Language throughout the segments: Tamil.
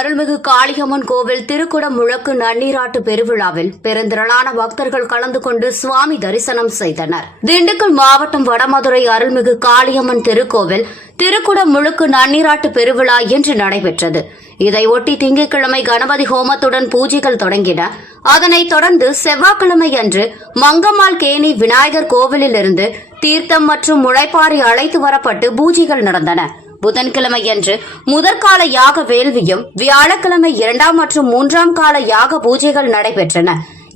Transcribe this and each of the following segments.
அருள்மிகு காளியம்மன் கோவில் திருக்குடம் முழக்கு நன்னீராட்டு பெருவிழாவில் பெருந்திரளான பக்தர்கள் கலந்து கொண்டு சுவாமி தரிசனம் செய்தனர். திண்டுக்கல் மாவட்டம் வடமதுரை அருள்மிகு காளியம்மன் திருக்கோவில் திருக்குடம் முழுக்கு நன்னீராட்டு பெருவிழா இன்று நடைபெற்றது. இதையொட்டி திங்கட்கிழமை கணபதி ஹோமத்துடன் பூஜைகள் தொடங்கின. அதனைத் தொடர்ந்து செவ்வாய்க்கிழமை அன்று மங்கம்மாள் கேணி விநாயகர் கோவிலிலிருந்து தீர்த்தம் மற்றும் முளைப்பாரி அழைத்து வரப்பட்டு பூஜைகள் நடந்தன. புதன்கிழமையன்று முதற்கால யாக வேள்வியும், வியாழக்கிழமை 2ஆம் மற்றும் 3ஆம் கால யாக பூஜைகள் நடைபெற்றன.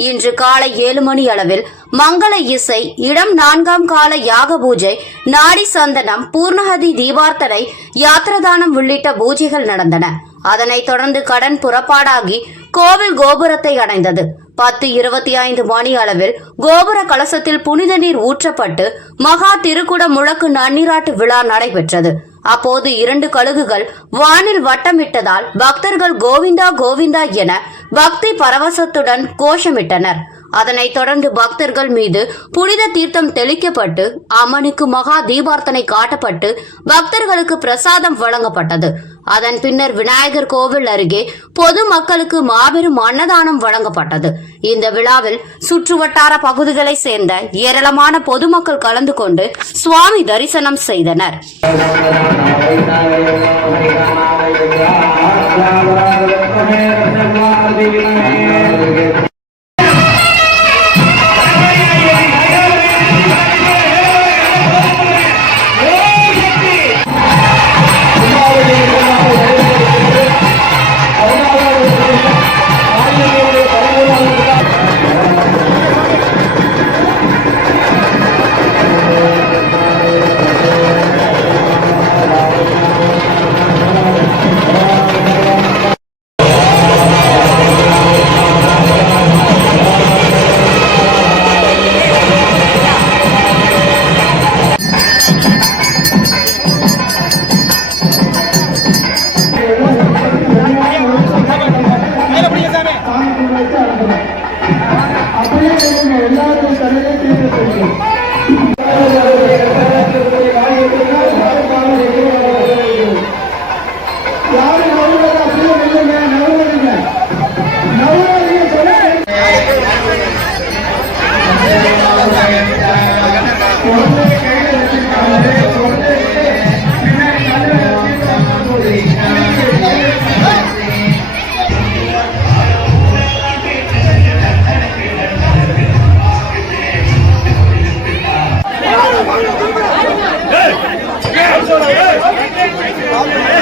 இன்று காலை 7 மணி அளவில் மங்கள இசை, இடம் 4ஆம் கால யாக பூஜை, நாடி சந்தனம், பூர்ணஹதி தீபார்த்தனை, யாத்திரதானம் உள்ளிட்ட பூஜைகள் நடந்தன. அதனைத் தொடர்ந்து கடன் புறப்பாடாகி கோவில் கோபுரத்தை அடைந்தது. 10:25 மணி அளவில் கோபுர கலசத்தில் புனித நீர் ஊற்றப்பட்டு மகா திருக்குட முழக்கு நன்னீராட்டு விழா நடைபெற்றது. அப்போது 2 கழுகுகள் வானில் வட்டமிட்டதால் பக்தர்கள் கோவிந்தா கோவிந்தா என பக்தி பரவசத்துடன் கோஷமிட்டனர். அதனைத் தொடர்ந்து பக்தர்கள் மீது புனித தீர்த்தம் தெளிக்கப்பட்டு அம்மனுக்கு மகா தீபார்த்தனை காட்டப்பட்டு பக்தர்களுக்கு பிரசாதம் வழங்கப்பட்டது. அதன் பின்னர் விநாயகர் கோவில் அருகே பொதுமக்களுக்கு மாபெரும் அன்னதானம் வழங்கப்பட்டது. இந்த விழாவில் சுற்றுவட்டார பகுதிகளை சேர்ந்த ஏராளமான பொதுமக்கள் கலந்து கொண்டு சுவாமி தரிசனம் செய்தனர்.